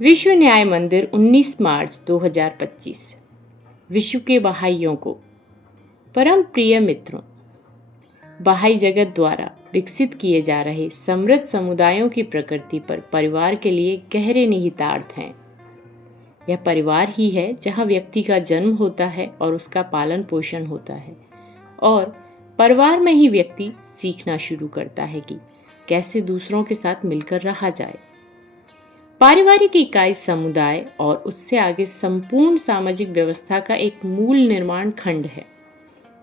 विश्व न्याय मंदिर 19 मार्च 2025। विश्व के बहाइयों को परम प्रिय मित्रों, बहाई जगत द्वारा विकसित किए जा रहे समृद्ध समुदायों की प्रकृति पर परिवार के लिए गहरे निहितार्थ हैं। यह परिवार ही है जहां व्यक्ति का जन्म होता है और उसका पालन पोषण होता है, और परिवार में ही व्यक्ति सीखना शुरू करता है कि कैसे दूसरों के साथ मिलकर रहा जाए। पारिवारिक इकाई समुदाय और उससे आगे संपूर्ण सामाजिक व्यवस्था का एक मूल निर्माण खंड है।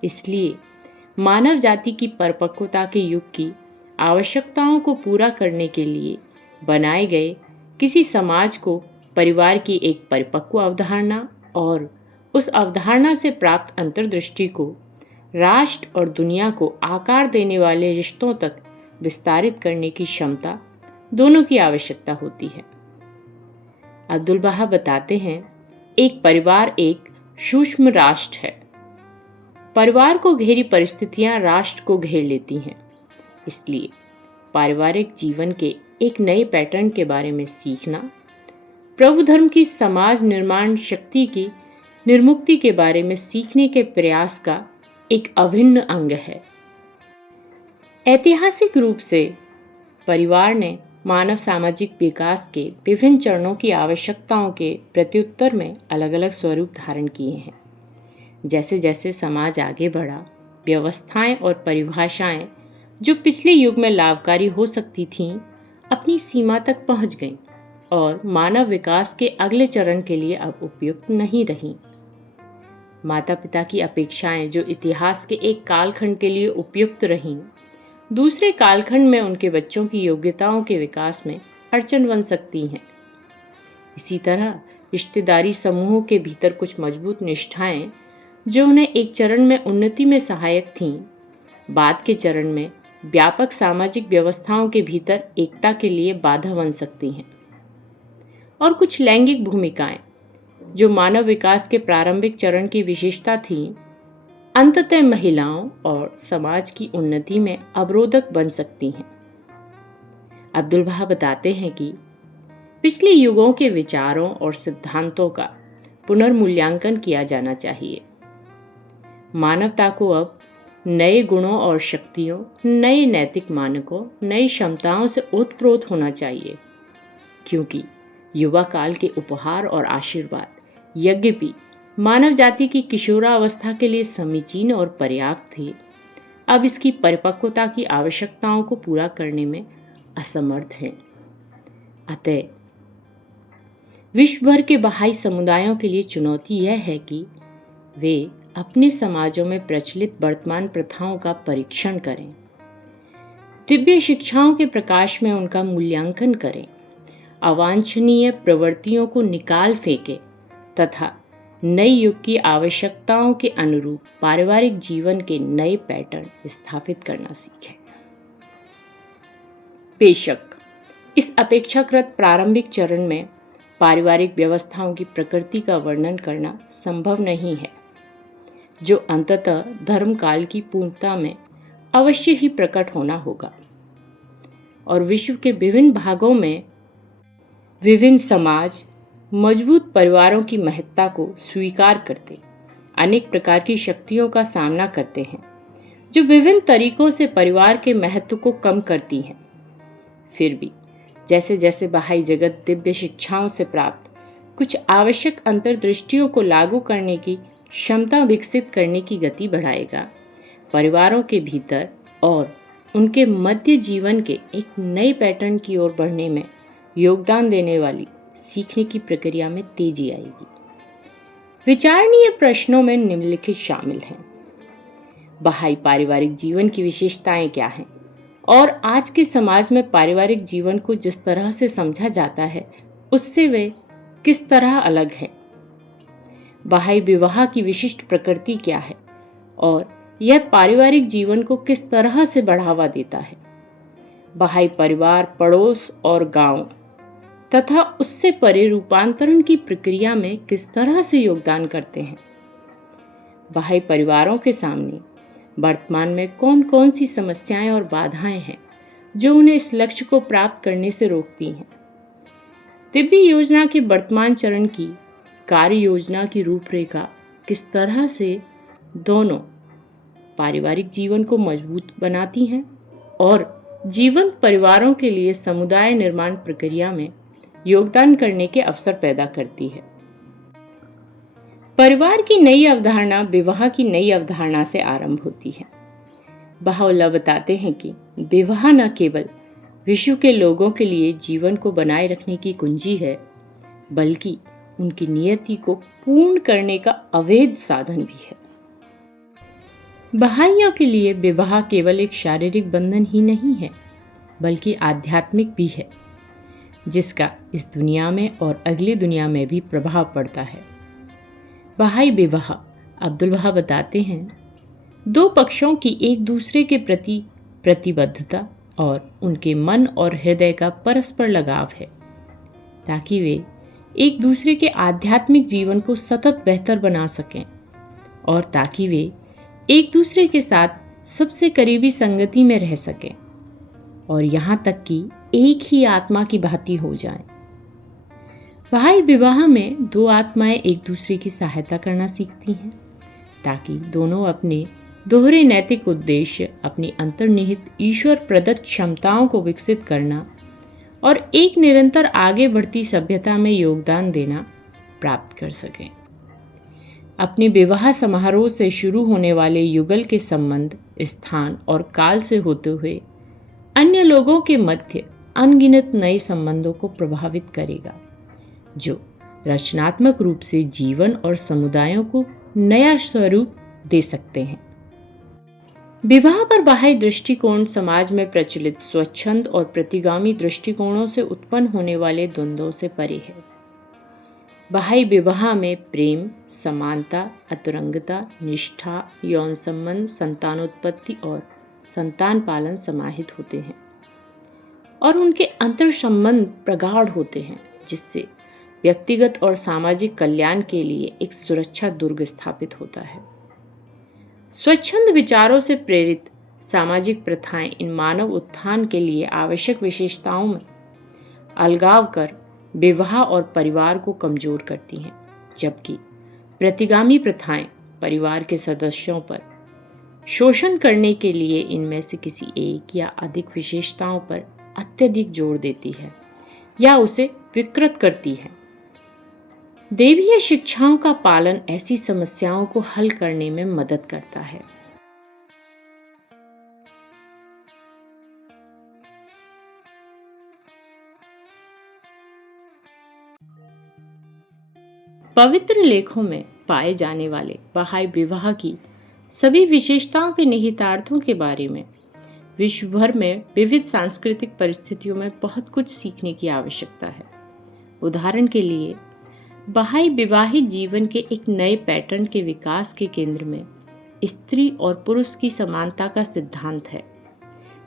इसलिए मानव जाति की परिपक्वता के युग की आवश्यकताओं को पूरा करने के लिए बनाए गए किसी समाज को परिवार की एक परिपक्व अवधारणा और उस अवधारणा से प्राप्त अंतर्दृष्टि को राष्ट्र और दुनिया को आकार देने वाले रिश्तों तक विस्तारित करने की क्षमता दोनों की आवश्यकता होती है। अब्दुल बहा बताते हैं, एक परिवार एक सूक्ष्म राष्ट्र है। परिवार को घेरी परिस्थितियां राष्ट्र को घेर लेती हैं। इसलिए पारिवारिक जीवन के एक नए पैटर्न के बारे में सीखना प्रभु धर्म की समाज निर्माण शक्ति की निर्मुक्ति के बारे में सीखने के प्रयास का एक अभिन्न अंग है। ऐतिहासिक रूप से परिवार ने मानव सामाजिक विकास के विभिन्न चरणों की आवश्यकताओं के प्रत्युत्तर में अलग अलग स्वरूप धारण किए हैं। जैसे जैसे समाज आगे बढ़ा, व्यवस्थाएं और परिभाषाएं जो पिछले युग में लाभकारी हो सकती थीं, अपनी सीमा तक पहुंच गईं और मानव विकास के अगले चरण के लिए अब उपयुक्त नहीं रहीं। माता पिता की अपेक्षाएं जो इतिहास के एक कालखंड के लिए उपयुक्त रहीं, दूसरे कालखंड में उनके बच्चों की योग्यताओं के विकास में अड़चन बन सकती हैं। इसी तरह रिश्तेदारी समूहों के भीतर कुछ मजबूत निष्ठाएं जो उन्हें एक चरण में उन्नति में सहायक थीं, बाद के चरण में व्यापक सामाजिक व्यवस्थाओं के भीतर एकता के लिए बाधा बन सकती हैं। और कुछ लैंगिक भूमिकाएं जो मानव विकास के प्रारंभिक चरण की विशेषता थीं, अंततः महिलाओं और समाज की उन्नति में अवरोधक बन सकती हैं। अब्दुल बहा बताते हैं कि पिछले युगों के विचारों और सिद्धांतों का पुनर्मूल्यांकन किया जाना चाहिए। मानवता को अब नए गुणों और शक्तियों, नए नैतिक मानकों, नई क्षमताओं से ओतप्रोत होना चाहिए, क्योंकि युवा काल के उपहार और आशीर्वाद यद्यपि मानव जाति की किशोरावस्था के लिए समीचीन और पर्याप्त थे, अब इसकी परिपक्वता की आवश्यकताओं को पूरा करने में असमर्थ हैं। अतः विश्व भर के बहाई समुदायों के लिए चुनौती यह है कि वे अपने समाजों में प्रचलित वर्तमान प्रथाओं का परीक्षण करें, दिव्य शिक्षाओं के प्रकाश में उनका मूल्यांकन करें, अवांछनीय प्रवृत्तियों को निकाल फेंकें तथा नई युग की आवश्यकताओं के अनुरूप पारिवारिक जीवन के नए पैटर्न स्थापित करना सीखें। बेशक इस अपेक्षाकृत प्रारंभिक चरण में पारिवारिक व्यवस्थाओं की प्रकृति का वर्णन करना संभव नहीं है, जो अंततः धर्म काल की पूर्णता में अवश्य ही प्रकट होना होगा। और विश्व के विभिन्न भागों में विभिन्न समाज मजबूत परिवारों की महत्ता को स्वीकार करते अनेक प्रकार की शक्तियों का सामना करते हैं, जो विभिन्न तरीकों से परिवार के महत्व को कम करती हैं। फिर भी जैसे जैसे बहाई जगत दिव्य शिक्षाओं से प्राप्त कुछ आवश्यक अंतर्दृष्टियों को लागू करने की क्षमता विकसित करने की गति बढ़ाएगा, परिवारों के भीतर और उनके मध्य जीवन के एक नए पैटर्न की ओर बढ़ने में योगदान देने वाली सीखने की प्रक्रिया में तेजी आएगी। विचारणीय प्रश्नों में निम्नलिखित शामिल हैं। बहाई पारिवारिक जीवन की विशेषताएं क्या हैं और आज के समाज में पारिवारिक जीवन को जिस तरह से समझा जाता है उससे वे किस तरह अलग हैं। बहाई विवाह की विशिष्ट प्रकृति क्या है और यह पारिवारिक जीवन को किस तरह से बढ़ावा देता है। बहाई परिवार, पड़ोस और गांव तथा उससे परे रूपांतरण की प्रक्रिया में किस तरह से योगदान करते हैं। बहाई परिवारों के सामने वर्तमान में कौन कौन सी समस्याएं और बाधाएं हैं जो उन्हें इस लक्ष्य को प्राप्त करने से रोकती हैं। तिब्बी योजना के वर्तमान चरण की कार्य योजना की रूपरेखा किस तरह से दोनों पारिवारिक जीवन को मजबूत बनाती हैं और जीवंत परिवारों के लिए समुदाय निर्माण प्रक्रिया में योगदान करने के अवसर पैदा करती है। परिवार की नई अवधारणा विवाह की नई अवधारणा से आरंभ होती है। बहाउल्लाह बताते हैं कि विवाह न केवल विश्व के लोगों के लिए जीवन को बनाए रखने की कुंजी है, बल्कि उनकी नियति को पूर्ण करने का अवैध साधन भी है। बहाइयों के लिए विवाह केवल एक शारीरिक बंधन ही नहीं है, बल्कि आध्यात्मिक भी है, जिसका इस दुनिया में और अगली दुनिया में भी प्रभाव पड़ता है। बहाई विवाह, अब्दुल बहा बताते हैं, दो पक्षों की एक दूसरे के प्रति प्रतिबद्धता और उनके मन और हृदय का परस्पर लगाव है, ताकि वे एक दूसरे के आध्यात्मिक जीवन को सतत बेहतर बना सकें और ताकि वे एक दूसरे के साथ सबसे करीबी संगति में रह सकें और यहाँ तक कि एक ही आत्मा की भांति हो जाएं। बहाई विवाह में दो आत्माएं एक दूसरे की सहायता करना सीखती हैं, ताकि दोनों अपने दोहरे नैतिक उद्देश्य, अपनी अंतर्निहित ईश्वर प्रदत्त क्षमताओं को विकसित करना और एक निरंतर आगे बढ़ती सभ्यता में योगदान देना प्राप्त कर सकें। अपने विवाह समारोह से शुरू होने वाले युगल के संबंध स्थान और काल से होते हुए अन्य लोगों के मध्य अनगिनत नए संबंधों को प्रभावित करेगा, जो रचनात्मक रूप से जीवन और समुदायों को नया स्वरूप दे सकते हैं। विवाह पर बाह्य दृष्टिकोण समाज में प्रचलित स्वच्छंद और प्रतिगामी दृष्टिकोणों से उत्पन्न होने वाले द्वंद्वों से परे है। बाह्य विवाह में प्रेम, समानता, अतरंगता, निष्ठा, यौन संबंध, संतानोत्पत्ति और संतान पालन समाहित होते हैं और उनके अंतर संबंध प्रगाढ़ होते हैं, जिससे व्यक्तिगत और सामाजिक कल्याण के लिए एक सुरक्षा दुर्ग स्थापित होता है। स्वच्छंद विचारों से प्रेरित सामाजिक प्रथाएं इन मानव उत्थान के लिए आवश्यक विशेषताओं में अलगाव कर विवाह और परिवार को कमजोर करती हैं, जबकि प्रतिगामी प्रथाएं परिवार के सदस्यों पर शोषण करने के लिए इनमें से किसी एक या अधिक विशेषताओं पर अत्यधिक जोर देती है या उसे विकृत करती है। देवीय शिक्षाओं का पालन ऐसी समस्याओं को हल करने में मदद करता है। पवित्र लेखों में पाए जाने वाले बहाई विवाह की सभी विशेषताओं के निहितार्थों के बारे में विश्व भर में विविध सांस्कृतिक परिस्थितियों में बहुत कुछ सीखने की आवश्यकता है। उदाहरण के लिए, बहाई विवाहित जीवन के एक नए पैटर्न के विकास के केंद्र में स्त्री और पुरुष की समानता का सिद्धांत है।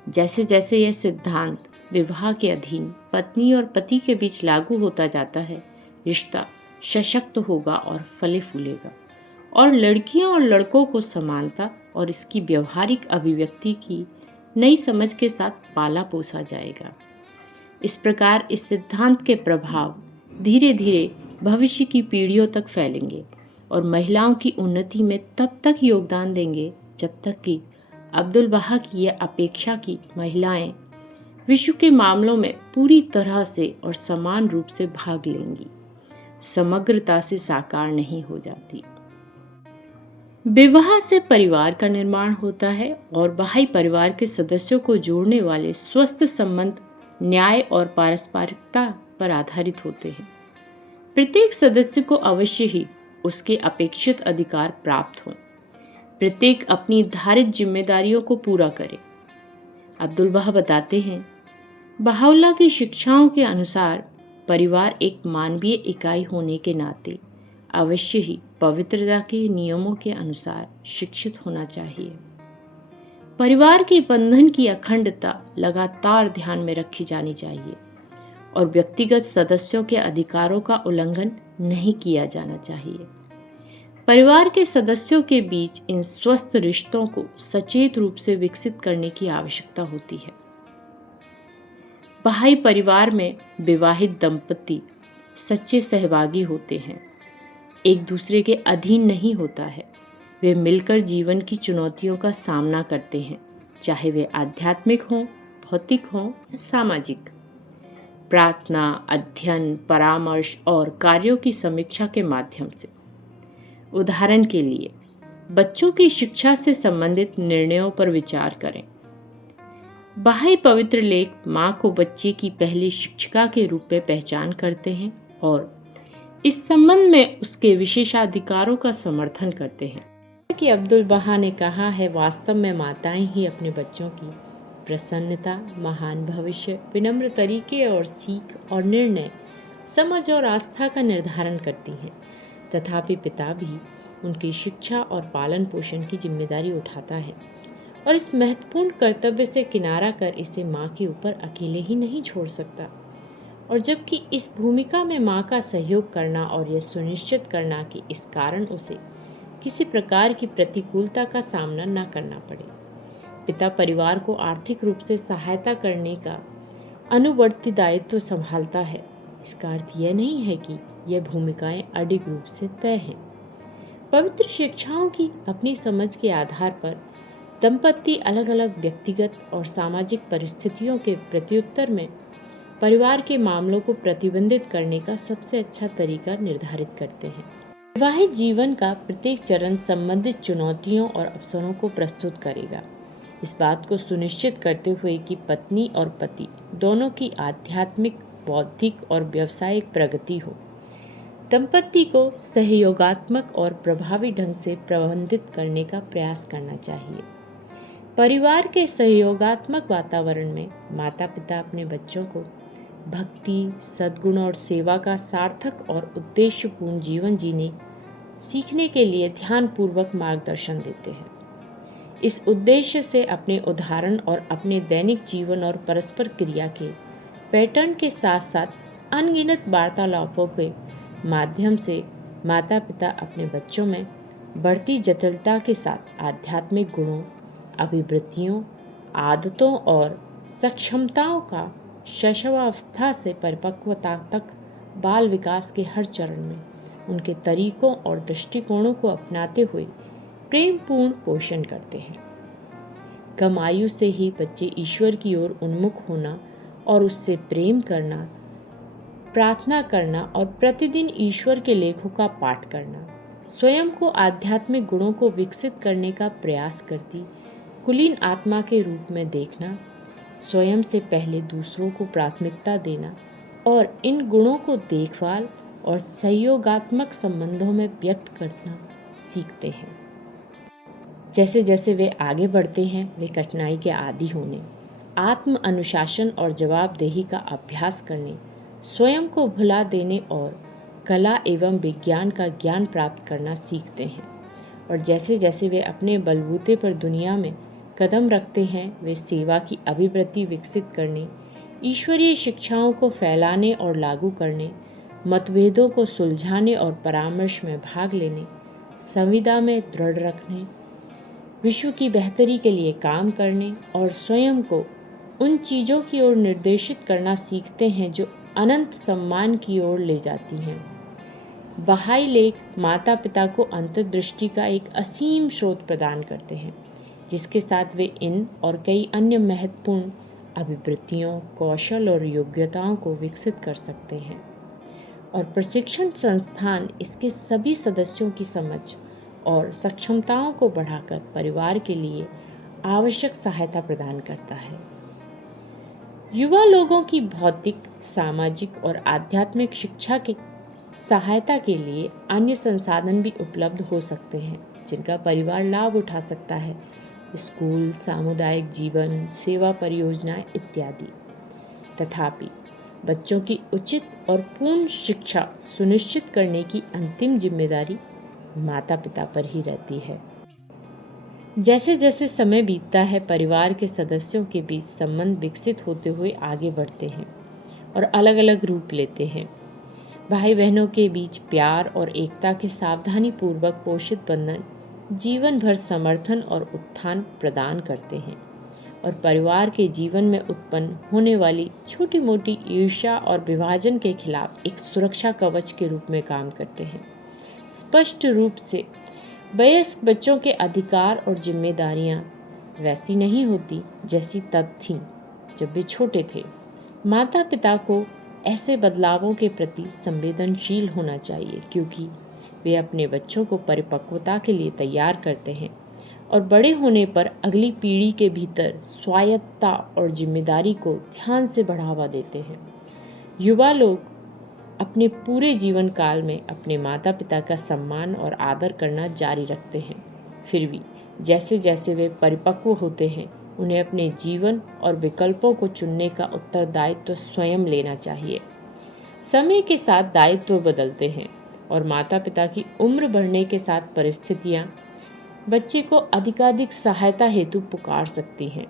जैसे जैसे यह सिद्धांत विवाह के अधीन पत्नी और पति के बीच लागू होता जाता है, रिश्ता सशक्त होगा और फले फूलेगा और लड़कियों और लड़कों को समानता और इसकी व्यवहारिक अभिव्यक्ति की नई समझ के साथ पाला पोसा जाएगा। इस प्रकार इस सिद्धांत के प्रभाव धीरे धीरे भविष्य की पीढ़ियों तक फैलेंगे और महिलाओं की उन्नति में तब तक योगदान देंगे जब तक कि अब्दुल बहा की यह अपेक्षा की महिलाएं विश्व के मामलों में पूरी तरह से और समान रूप से भाग लेंगी, समग्रता से साकार नहीं हो जाती। विवाह से परिवार का निर्माण होता है और बहाई परिवार के सदस्यों को जोड़ने वाले स्वस्थ संबंध न्याय और पारस्परिकता पर आधारित होते हैं। प्रत्येक सदस्य को अवश्य ही उसके अपेक्षित अधिकार प्राप्त हों। प्रत्येक अपनी धारित जिम्मेदारियों को पूरा करे। अब्दुल बहा बताते हैं, बहाउल्लाह की शिक्षाओं के अनुसार परिवार एक मानवीय इकाई होने के नाते अवश्य ही पवित्रता के नियमों के अनुसार शिक्षित होना चाहिए। परिवार के बंधन की अखंडता लगातार ध्यान में रखी जानी चाहिए और व्यक्तिगत सदस्यों के अधिकारों का उल्लंघन नहीं किया जाना चाहिए। परिवार के सदस्यों के बीच इन स्वस्थ रिश्तों को सचेत रूप से विकसित करने की आवश्यकता होती है। बहाई परिवार में विवाहित दंपति सच्चे सहभागी होते हैं, एक दूसरे के अधीन नहीं होता है। वे मिलकर जीवन की चुनौतियों का सामना करते हैं, चाहे वे आध्यात्मिक हों, भौतिक हों या सामाजिक। प्रार्थना, अध्ययन, परामर्श और कार्यों की समीक्षा के माध्यम से। उदाहरण के लिए, बच्चों की शिक्षा से संबंधित निर्णयों पर विचार करें। बाह्य पवित्र लेख माँ को बच्चे की पहली शिक्षिका के रूप में पहचान करते हैं और इस संबंध में उसके विशेषाधिकारों का समर्थन करते हैं। कि अब्दुल बहा ने कहा है, वास्तव में माताएं ही अपने बच्चों की प्रसन्नता, महान भविष्य, विनम्र तरीके और सीख और निर्णय, समझ और आस्था का निर्धारण करती हैं। तथापि पिता भी उनकी शिक्षा और पालन पोषण की जिम्मेदारी उठाता है और इस महत्वपूर्ण कर्तव्य से किनारा कर इसे माँ के ऊपर अकेले ही नहीं छोड़ सकता। और जबकि इस भूमिका में माँ का सहयोग करना और यह सुनिश्चित करना कि इस कारण उसे किसी प्रकार की प्रतिकूलता का सामना न करना पड़े। पिता परिवार को आर्थिक रूप से सहायता करने का अनुवर्ती दायित्व संभालता है। इसका अर्थ यह नहीं है कि यह भूमिकाएं अडिग रूप से तय हैं। पवित्र शिक्षाओं की अपनी समझ के आधार पर दंपति अलग अलग व्यक्तिगत और सामाजिक परिस्थितियों के प्रत्युत्तर में परिवार के मामलों को प्रतिबंधित करने का सबसे अच्छा तरीका निर्धारित करते हैं। विवाहित जीवन का प्रत्येक चरण संबंधित चुनौतियों और अवसरों को प्रस्तुत करेगा, इस बात को सुनिश्चित करते हुए कि पत्नी और पति दोनों की आध्यात्मिक, बौद्धिक और व्यावसायिक प्रगति हो। दंपति को सहयोगात्मक और प्रभावी ढंग से प्रबंधित करने का प्रयास करना चाहिए। परिवार के सहयोगात्मक वातावरण में माता पिता अपने बच्चों को भक्ति, सद्गुण और सेवा का सार्थक और उद्देश्यपूर्ण जीवन जीने सीखने के लिए ध्यानपूर्वक मार्गदर्शन देते हैं। इस उद्देश्य से अपने उदाहरण और अपने दैनिक जीवन और परस्पर क्रिया के पैटर्न के साथ साथ अनगिनत वार्तालापों के माध्यम से माता पिता अपने बच्चों में बढ़ती जटिलता के साथ आध्यात्मिक गुणों, अभिवृत्तियों, आदतों और सक्षमताओं का शैशवावस्था से परिपक्वता तक बाल विकास के हर चरण में उनके तरीकों और दृष्टिकोणों को अपनाते हुए प्रेमपूर्ण पोषण करते हैं। कम आयु से ही बच्चे ईश्वर की ओर उन्मुख होना और उससे प्रेम करना, प्रार्थना करना और प्रतिदिन ईश्वर के लेखों का पाठ करना, स्वयं को आध्यात्मिक गुणों को विकसित करने का प्रयास करती कुलीन आत्मा के रूप में देखना, स्वयं से पहले दूसरों को प्राथमिकता देना और इन गुणों को देखभाल और सहयोगात्मक संबंधों में व्यक्त करना सीखते हैं। जैसे जैसे वे आगे बढ़ते हैं, वे कठिनाई के आदी होने, आत्म अनुशासन और जवाबदेही का अभ्यास करने, स्वयं को भुला देने और कला एवं विज्ञान का ज्ञान प्राप्त करना सीखते हैं। और जैसे जैसे वे अपने बलबूते पर दुनिया में कदम रखते हैं, वे सेवा की अभिवृत्ति विकसित करने, ईश्वरीय शिक्षाओं को फैलाने और लागू करने, मतभेदों को सुलझाने और परामर्श में भाग लेने, संविदा में दृढ़ रखने, विश्व की बेहतरी के लिए काम करने और स्वयं को उन चीज़ों की ओर निर्देशित करना सीखते हैं जो अनंत सम्मान की ओर ले जाती हैं। बहाई लेख माता पिता को अंतर्दृष्टि का एक असीम स्रोत प्रदान करते हैं, जिसके साथ वे इन और कई अन्य महत्वपूर्ण अभिवृत्तियों, कौशल और योग्यताओं को विकसित कर सकते हैं। और प्रशिक्षण संस्थान इसके सभी सदस्यों की समझ और सक्षमताओं को बढ़ाकर परिवार के लिए आवश्यक सहायता प्रदान करता है। युवा लोगों की भौतिक, सामाजिक और आध्यात्मिक शिक्षा के सहायता के लिए अन्य संसाधन भी उपलब्ध हो सकते हैं, जिनका परिवार लाभ उठा सकता है। स्कूल, सामुदायिक जीवन, सेवा परियोजनाएं इत्यादि। तथापि बच्चों की उचित और पूर्ण शिक्षा सुनिश्चित करने की अंतिम जिम्मेदारी माता पिता पर ही रहती है। जैसे जैसे समय बीतता है, परिवार के सदस्यों के बीच संबंध विकसित होते हुए आगे बढ़ते हैं और अलग अलग रूप लेते हैं। भाई बहनों के बीच प्यार और एकता के सावधानी पूर्वक पोषित बंधन जीवन भर समर्थन और उत्थान प्रदान करते हैं और परिवार के जीवन में उत्पन्न होने वाली छोटी मोटी ईर्ष्या और विभाजन के खिलाफ एक सुरक्षा कवच के रूप में काम करते हैं। स्पष्ट रूप से वयस्क बच्चों के अधिकार और जिम्मेदारियां वैसी नहीं होती जैसी तब थीं जब वे छोटे थे। माता पिता को ऐसे बदलावों के प्रति संवेदनशील होना चाहिए, क्योंकि वे अपने बच्चों को परिपक्वता के लिए तैयार करते हैं और बड़े होने पर अगली पीढ़ी के भीतर स्वायत्तता और जिम्मेदारी को ध्यान से बढ़ावा देते हैं। युवा लोग अपने पूरे जीवन काल में अपने माता पिता का सम्मान और आदर करना जारी रखते हैं। फिर भी जैसे जैसे वे परिपक्व होते हैं, उन्हें अपने जीवन और विकल्पों को चुनने का उत्तरदायित्व स्वयं लेना चाहिए। समय के साथ दायित्व बदलते हैं और माता पिता की उम्र बढ़ने के साथ परिस्थितियां बच्चे को अधिकाधिक सहायता हेतु पुकार सकती हैं।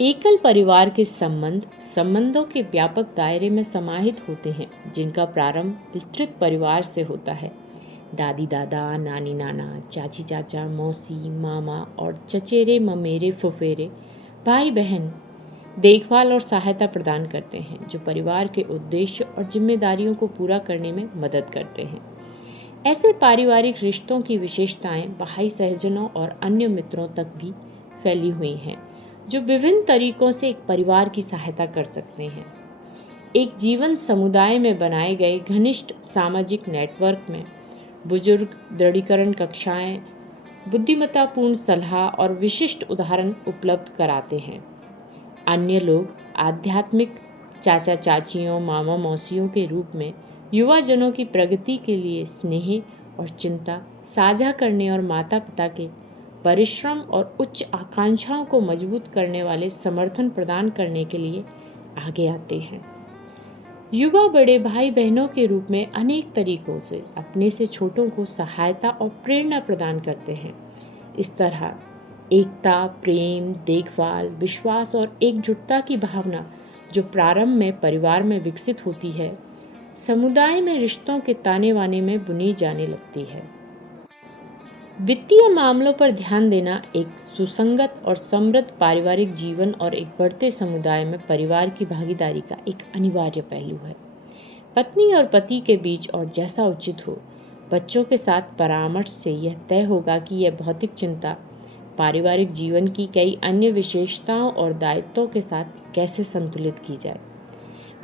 एकल परिवार के संबंधों के व्यापक दायरे में समाहित होते हैं, जिनका प्रारंभ विस्तृत परिवार से होता है। दादी दादा, नानी नाना, चाची चाचा, मौसी मामा और चचेरे ममेरे फुफेरे, भाई बहन देखभाल और सहायता प्रदान करते हैं, जो परिवार के उद्देश्य और जिम्मेदारियों को पूरा करने में मदद करते हैं। ऐसे पारिवारिक रिश्तों की विशेषताएं भाई सहजनों और अन्य मित्रों तक भी फैली हुई हैं, जो विभिन्न तरीकों से एक परिवार की सहायता कर सकते हैं। एक जीवन समुदाय में बनाए गए घनिष्ठ सामाजिक नेटवर्क में बुजुर्ग दृढ़ीकरण कक्षाएं बुद्धिमत्तापूर्ण सलाह और विशिष्ट उदाहरण उपलब्ध कराते हैं। अन्य लोग आध्यात्मिक चाचा चाचियों, मामा मौसियों के रूप में युवाजनों की प्रगति के लिए स्नेह और चिंता साझा करने और माता पिता के परिश्रम और उच्च आकांक्षाओं को मजबूत करने वाले समर्थन प्रदान करने के लिए आगे आते हैं। युवा बड़े भाई बहनों के रूप में अनेक तरीकों से अपने से छोटों को सहायता और प्रेरणा प्रदान करते हैं। इस तरह एकता, प्रेम, देखभाल, विश्वास और एकजुटता की भावना जो प्रारंभ में परिवार में विकसित होती है, समुदाय में रिश्तों के ताने बाने में बुनी जाने लगती है। वित्तीय मामलों पर ध्यान देना एक सुसंगत और समृद्ध पारिवारिक जीवन और एक बढ़ते समुदाय में परिवार की भागीदारी का एक अनिवार्य पहलू है। पत्नी और पति के बीच और जैसा उचित हो, बच्चों के साथ परामर्श से यह तय होगा कि यह भौतिक चिंता पारिवारिक जीवन की कई अन्य विशेषताओं और दायित्वों के साथ कैसे संतुलित की जाए।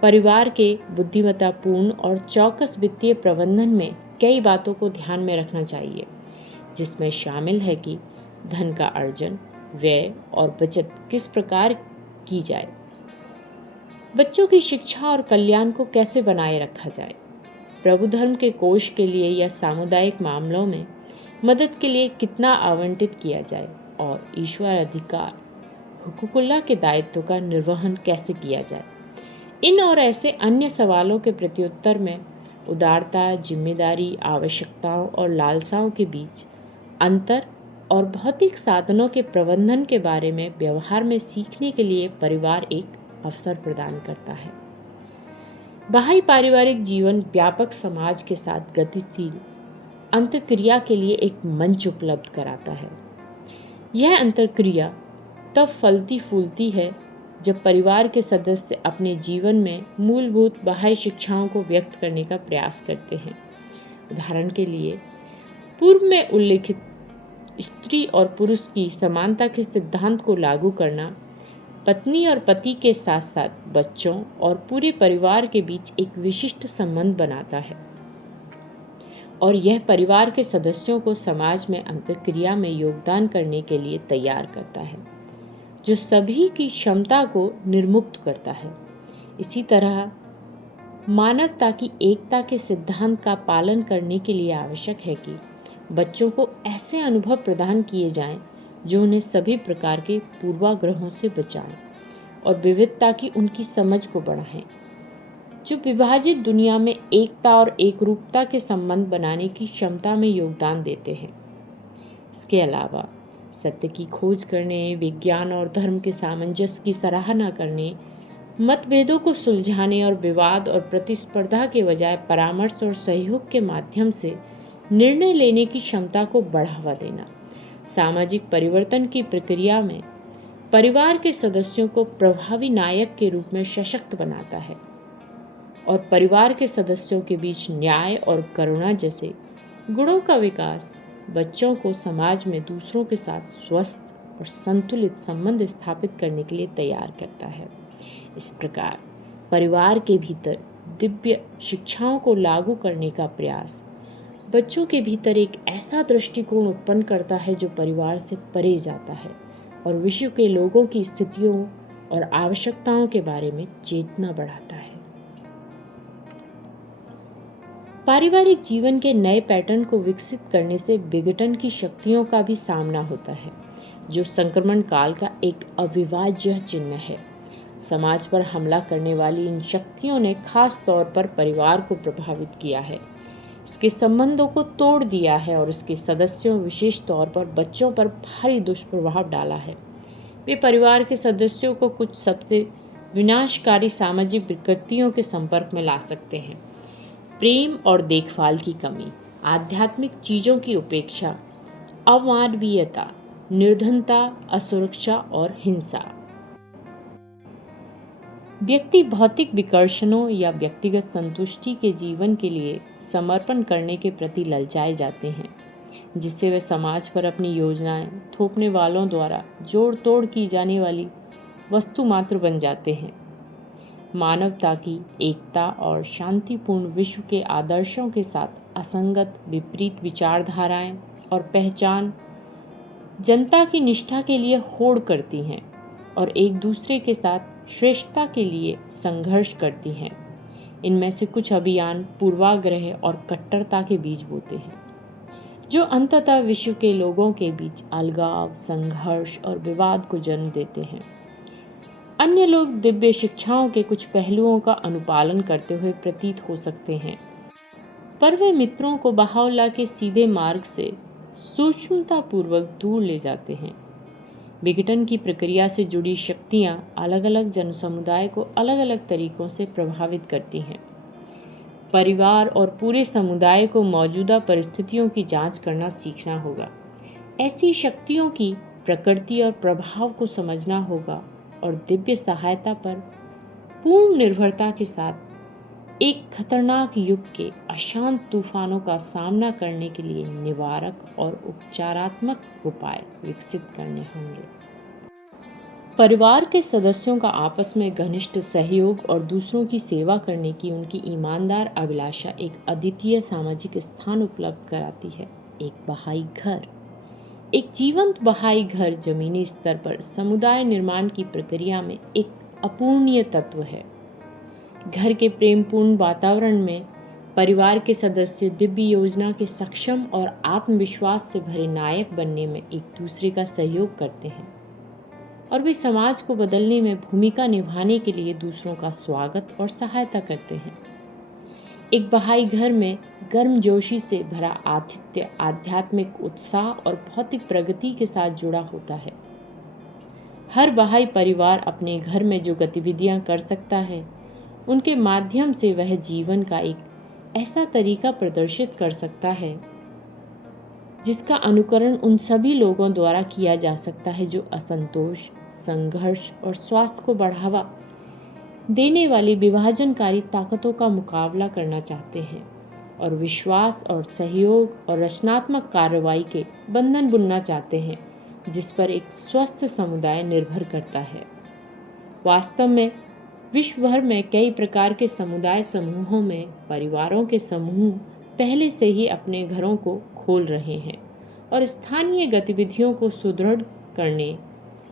परिवार के बुद्धिमत्तापूर्ण और चौकस वित्तीय प्रबंधन में कई बातों को ध्यान में रखना चाहिए, जिसमें शामिल है कि धन का अर्जन, व्यय और बचत किस प्रकार की जाए, बच्चों की शिक्षा और कल्याण को कैसे बनाए रखा जाए, प्रभु धर्म के कोष के लिए या सामुदायिक मामलों में मदद के लिए कितना आवंटित किया जाए और ईश्वर अधिकार हुकूकुल्लाह के दायित्व का निर्वहन कैसे किया जाए। इन और ऐसे अन्य सवालों के प्रत्युत्तर में उदारता, जिम्मेदारी, आवश्यकताओं और लालसाओं के बीच अंतर और भौतिक साधनों के प्रबंधन के बारे में व्यवहार में सीखने के लिए परिवार एक अवसर प्रदान करता है। बाह्य पारिवारिक जीवन व्यापक समाज के साथ गतिशील अंतर्क्रिया के लिए एक मंच उपलब्ध कराता है। यह अंतर्क्रिया तब फलती फूलती है जब परिवार के सदस्य अपने जीवन में मूलभूत बाह्य शिक्षाओं को व्यक्त करने का प्रयास करते हैं। उदाहरण के लिए, पूर्व में उल्लेखित स्त्री और पुरुष की समानता के सिद्धांत को लागू करना पत्नी और पति के साथ साथ बच्चों और पूरे परिवार के बीच एक विशिष्ट संबंध बनाता है और यह परिवार के सदस्यों को समाज में अंतर्क्रिया में योगदान करने के लिए तैयार करता है, जो सभी की क्षमता को निर्मुक्त करता है। इसी तरह मानवता की एकता के सिद्धांत का पालन करने के लिए आवश्यक है कि बच्चों को ऐसे अनुभव प्रदान किए जाएं जो उन्हें सभी प्रकार के पूर्वाग्रहों से बचाएं और विविधता की उनकी समझ को बढ़ाएं, जो विभाजित दुनिया में एकता और एकरूपता के संबंध बनाने की क्षमता में योगदान देते हैं। इसके अलावा सत्य की खोज करने, विज्ञान और धर्म के सामंजस्य की सराहना करने, मतभेदों को सुलझाने और विवाद और प्रतिस्पर्धा के बजाय परामर्श और सहयोग के माध्यम से निर्णय लेने की क्षमता को बढ़ावा देना, सामाजिक परिवर्तन की प्रक्रिया में परिवार के सदस्यों को प्रभावी नायक के रूप में सशक्त बनाता है और परिवार के सदस्यों के बीच न्याय और करुणा जैसे गुणों का विकास बच्चों को समाज में दूसरों के साथ स्वस्थ और संतुलित संबंध स्थापित करने के लिए तैयार करता है। इस प्रकार परिवार के भीतर दिव्य शिक्षाओं को लागू करने का प्रयास बच्चों के भीतर एक ऐसा दृष्टिकोण उत्पन्न करता है जो परिवार से परे जाता है और विश्व के लोगों की स्थितियों और आवश्यकताओं के बारे में चेतना बढ़ाता है। पारिवारिक जीवन के नए पैटर्न को विकसित करने से विघटन की शक्तियों का भी सामना होता है, जो संक्रमण काल का एक अविभाज्य चिन्ह है। समाज पर हमला करने वाली इन शक्तियों ने खास तौर पर परिवार को प्रभावित किया है, इसके संबंधों को तोड़ दिया है और इसके सदस्यों, विशेष तौर पर बच्चों पर भारी दुष्प्रभाव डाला है। वे परिवार के सदस्यों को कुछ सबसे विनाशकारी सामाजिक विकृतियों के संपर्क में ला सकते हैं। प्रेम और देखभाल की कमी, आध्यात्मिक चीजों की उपेक्षा, अमानवीयता, निर्धनता, असुरक्षा और हिंसा। व्यक्ति भौतिक विकर्षणों या व्यक्तिगत संतुष्टि के जीवन के लिए समर्पण करने के प्रति ललचाए जाते हैं, जिससे वे समाज पर अपनी योजनाएं थोपने वालों द्वारा जोड़ तोड़ की जाने वाली वस्तु मात्र बन जाते हैं। मानवता की एकता और शांतिपूर्ण विश्व के आदर्शों के साथ असंगत, विपरीत विचारधाराएं और पहचान जनता की निष्ठा के लिए होड़ करती हैं और एक दूसरे के साथ श्रेष्ठता के लिए संघर्ष करती हैं। इनमें से कुछ अभियान पूर्वाग्रह और कट्टरता के बीज बोते हैं, जो अंततः विश्व के लोगों के बीच अलगाव, संघर्ष और विवाद को जन्म देते हैं। अन्य लोग दिव्य शिक्षाओं के कुछ पहलुओं का अनुपालन करते हुए प्रतीत हो सकते हैं, पर वे मित्रों को बाहुल्य के सीधे मार्ग से सूक्ष्मतापूर्वक दूर ले जाते हैं। विघटन की प्रक्रिया से जुड़ी शक्तियां अलग अलग जनसमुदाय को अलग अलग तरीकों से प्रभावित करती हैं। परिवार और पूरे समुदाय को मौजूदा परिस्थितियों की जांच करना सीखना होगा। ऐसी शक्तियों की प्रकृति और प्रभाव को समझना होगा और दिव्य सहायता पर पूर्ण निर्भरता के साथ एक खतरनाक युग के अशांत तूफानों का सामना करने के लिए निवारक और उपचारात्मक उपाय विकसित करने होंगे। परिवार के सदस्यों का आपस में घनिष्ठ सहयोग और दूसरों की सेवा करने की उनकी ईमानदार अभिलाषा एक अद्वितीय सामाजिक स्थान उपलब्ध कराती है। एक बहाई घर, एक जीवंत बहाई घर जमीनी स्तर पर समुदाय निर्माण की प्रक्रिया में एक अपूर्णीय तत्व है। घर के प्रेमपूर्ण वातावरण में परिवार के सदस्य दिव्य योजना के सक्षम और आत्मविश्वास से भरे नायक बनने में एक दूसरे का सहयोग करते हैं और वे समाज को बदलने में भूमिका निभाने के लिए दूसरों का स्वागत और सहायता करते हैं। एक बहाई घर में गर्मजोशी से भरा आतिथ्य आध्यात्मिक उत्साह और भौतिक प्रगति के साथ जुड़ा होता है। हर बहाई परिवार अपने घर में जो गतिविधियां कर सकता है, उनके माध्यम से वह जीवन का एक ऐसा तरीका प्रदर्शित कर सकता है जिसका अनुकरण उन सभी लोगों द्वारा किया जा सकता है जो असंतोष, संघर्ष और स्वास्थ्य को बढ़ावा देने वाली विभाजनकारी ताकतों का मुकाबला करना चाहते हैं और विश्वास और सहयोग और रचनात्मक कार्रवाई के बंधन बुनना चाहते हैं, जिस पर एक स्वस्थ समुदाय निर्भर करता है। वास्तव में विश्व भर में कई प्रकार के समुदाय समूहों में परिवारों के समूह पहले से ही अपने घरों को खोल रहे हैं और स्थानीय गतिविधियों को सुदृढ़ करने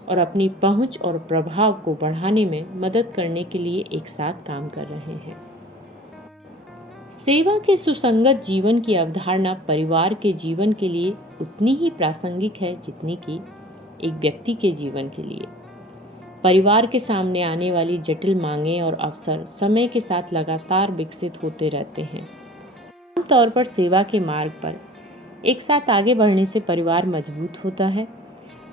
और अपनी पहुंच और प्रभाव को बढ़ाने में मदद करने के लिए एक साथ काम कर रहे हैं। सेवा के सुसंगत जीवन की अवधारणा परिवार के जीवन के लिए उतनी ही प्रासंगिक है जितनी कि एक व्यक्ति के जीवन के लिए। परिवार के सामने आने वाली जटिल मांगें और अवसर समय के साथ लगातार विकसित होते रहते हैं। आमतौर पर सेवा के मार्ग पर एक साथ आगे बढ़ने से परिवार मजबूत होता है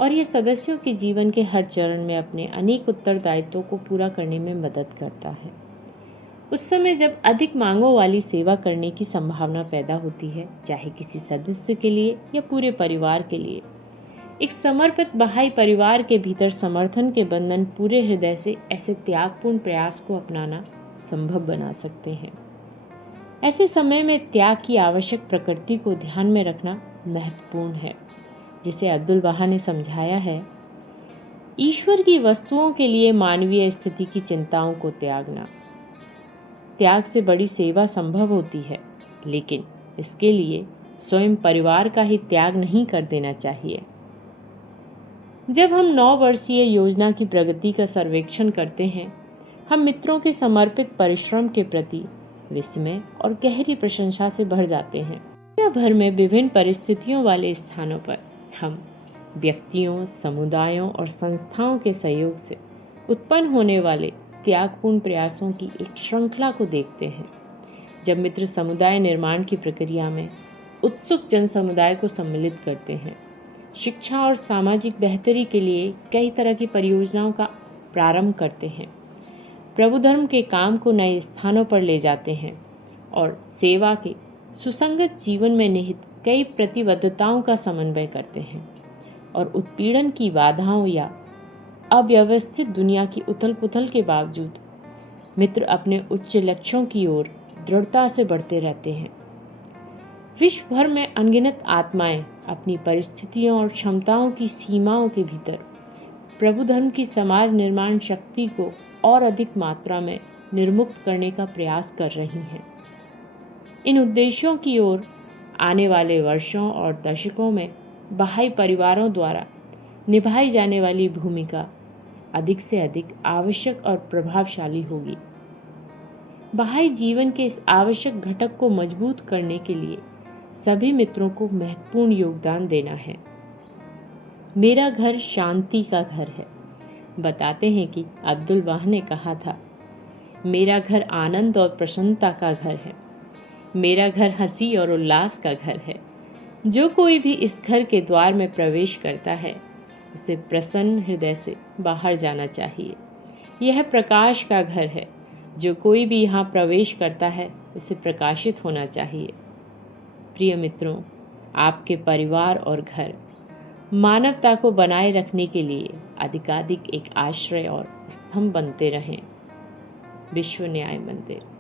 और यह सदस्यों के जीवन के हर चरण में अपने अनेक उत्तरदायित्वों को पूरा करने में मदद करता है। उस समय जब अधिक मांगों वाली सेवा करने की संभावना पैदा होती है, चाहे किसी सदस्य के लिए या पूरे परिवार के लिए, एक समर्पित बहाई परिवार के भीतर समर्थन के बंधन पूरे हृदय से ऐसे त्यागपूर्ण प्रयास को अपनाना संभव बना सकते हैं। ऐसे समय में त्याग की आवश्यक प्रकृति को ध्यान में रखना महत्वपूर्ण है। जिसे अब्दुल बहा ने समझाया है, ईश्वर की वस्तुओं के लिए मानवीय स्थिति की चिंताओं को त्यागना। त्याग से बड़ी सेवा संभव होती है, लेकिन इसके लिए स्वयं परिवार का ही त्याग नहीं कर देना चाहिए। जब हम 9 वर्षीय योजना की प्रगति का सर्वेक्षण करते हैं, हम मित्रों के समर्पित परिश्रम के प्रति विस्मय और गहरी प्रशंसा से भर जाते हैं। दुनिया भर में विभिन्न परिस्थितियों वाले स्थानों पर हम व्यक्तियों, समुदायों और संस्थाओं के सहयोग से उत्पन्न होने वाले त्यागपूर्ण प्रयासों की एक श्रृंखला को देखते हैं। जब मित्र समुदाय निर्माण की प्रक्रिया में उत्सुक जन समुदाय को सम्मिलित करते हैं, शिक्षा और सामाजिक बेहतरी के लिए कई तरह की परियोजनाओं का प्रारंभ करते हैं, प्रभु धर्म के काम को नए स्थानों पर ले जाते हैं और सेवा के सुसंगत जीवन में निहित कई प्रतिबद्धताओं का समन्वय करते हैं और उत्पीड़न की बाधाओं या अव्यवस्थित दुनिया की उथल-पुथल के बावजूद मित्र अपने उच्च लक्ष्यों की ओर दृढ़ता से बढ़ते रहते हैं। विश्व भर में अनगिनत आत्माएं अपनी परिस्थितियों और क्षमताओं की सीमाओं के भीतर प्रभु धर्म की समाज निर्माण शक्ति को और अधिक मात्रा में निर्मुक्त करने का प्रयास कर रही हैं। इन उद्देश्यों की ओर आने वाले वर्षों और दशकों में बहाई परिवारों द्वारा निभाई जाने वाली भूमिका अधिक से अधिक आवश्यक और प्रभावशाली होगी। बहाई जीवन के इस आवश्यक घटक को मजबूत करने के लिए सभी मित्रों को महत्वपूर्ण योगदान देना है। मेरा घर शांति का घर है। बताते हैं कि अब्दुल बहा ने कहा था, मेरा घर आनंद और प्रसन्नता का घर है। मेरा घर हंसी और उल्लास का घर है। जो कोई भी इस घर के द्वार में प्रवेश करता है, उसे प्रसन्न हृदय से बाहर जाना चाहिए। यह प्रकाश का घर है। जो कोई भी यहाँ प्रवेश करता है, उसे प्रकाशित होना चाहिए। प्रिय मित्रों, आपके परिवार और घर मानवता को बनाए रखने के लिए अधिकाधिक एक आश्रय और स्तंभ बनते रहें। विश्व न्याय मंदिर।